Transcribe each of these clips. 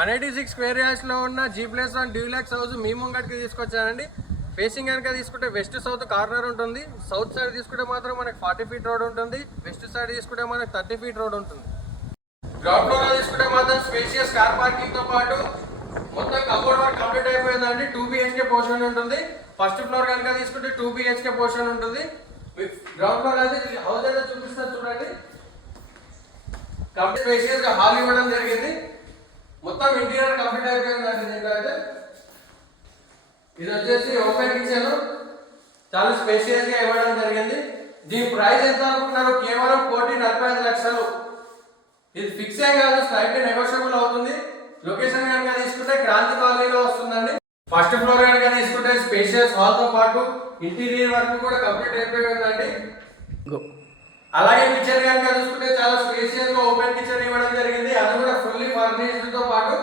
186 square యార్డ్స్లో ఉన్న G+1 deluxe house మీ ముంగడికి తీసుకొచ్చానండి. Facing కనుక తీసుకుంటే వెస్ట్ సౌత్ కార్నర్ ఉంటుంది. సౌత్ సైడ్ తీసుకుంటే మాత్రం మనకి 40 ఫీట్ రోడ్ ఉంటుంది. వెస్ట్ సైడ్ తీసుకుంటే మనకి 30 ఫీట్ రోడ్ ఉంటుంది. గ్రౌండ్ ఫ్లోర్ లో తీసుకుంటే మాత్రం స్పేషియస్ కార్ పార్కింగ్ తో పాటు మొత్తం కబోర్డ్ వర్క్ కంప్లీట్ అయిపోయిందండి. 2 BHK పోర్షన్ ఉంటుంది. ఫస్ట్ ఫ్లోర్ కనుక తీసుకుంటే 2 BHK పోర్షన్ ఉంటుంది. గ్రౌండ్ ఫ్లోర్ అయితే హౌస్ అయితే చూపిస్తారు చూడండి. కంప్లీట్ స్పేషియస్ గా హాల్ ఇవ్వడం జరిగింది. మొత్తం ఇంటీరియర్ కంప్లీట్ అయిపోయిందండి. దీంట్లో అయితే ఇది వచ్చేసి ఓపెన్ కిచెన్, చాలా స్పేషియస్ గా ఇవ్వడం జరిగింది. దీని ప్రైస్ ఎంత అనుకుంటున్నారు? కేవలం 1,45 లక్షలు. ఇది ఫిక్స్ ఏ కాదు, స్లైట్లీ నెగోషియబుల్ అవుతుంది. లొకేషన్ కనుక తీసుకుంటే క్రాంతి కాలనీలో వస్తుందండి. ఫస్ట్ ఫ్లోర్ కనుక తీసుకుంటే స్పేషియస్ హాల్ తో పాటు ఇంటీరియర్ వర్క్ కూడా కంప్లీట్ అయిపోయిందండి. అలాగే కిచెన్ కనుక చూసుకుంటే చాలా స్పేషియస్ గా ఓపెన్ కిచెన్ ఇవ్వడం జరిగింది. అది కూడా ఫుల్లీ ఫర్నిష్డ్ తో పాటు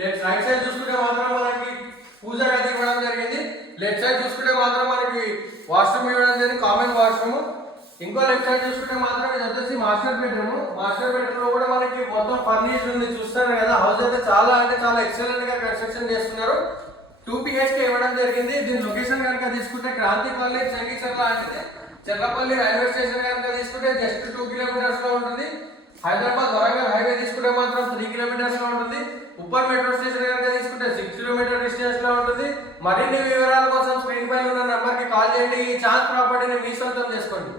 రైట్ సైడ్ చూసుకుంటే మాత్రం మనకి పూజ గది ఇవ్వడం జరిగింది. లెఫ్ట్ సైడ్ చూసుకుంటే మాత్రం మనకి వాష్రూమ్ ఇవ్వడం జరిగింది, కామన్ వాష్రూమ్. ఇంకో లెఫ్ట్ సైడ్ చూసుకుంటే మాత్రం ఇది వచ్చేసి మాస్టర్ బెడ్రూమ్. మాస్టర్ బెడ్రూమ్ లో కూడా మనకి మొత్తం ఫర్నిష్డ్ ఉంది. చూస్తారు కదా, హౌస్ అయితే చాలా అంటే చాలా ఎక్సలెంట్ గా కన్స్ట్రక్షన్ చేస్తున్నారు. 2 BHK ఇవ్వడం జరిగింది. దీని లొకేషన్ కనుక తీసుకుంటే క్రాంతి కాలనీ చెంగిచర్ల అంటే చెర్లపల్లి రైల్వే స్టేషన్ కనుక తీసుకుంటే జస్ట్ 2 కిలోమీటర్స్ లో ఉంటుంది. హైదరాబాద్ వరంగల్ హైవే తీసుకుంటే మాత్రం 3 కిలోమీటర్స్ లో ఉంటుంది. ఉప్పర్ మెట్రో స్టేషన్ కనుక తీసుకుంటే 6 కిలోమీటర్ డిస్టెన్స్ లో ఉంటుంది. మరిన్ని వివరాల కోసం స్క్రీన్ పైన ఉన్న నంబర్ కి కాల్ చేయండి. ఈ ఛాన్స్ ప్రాపర్టీని మీ సొంతం చేసుకోండి.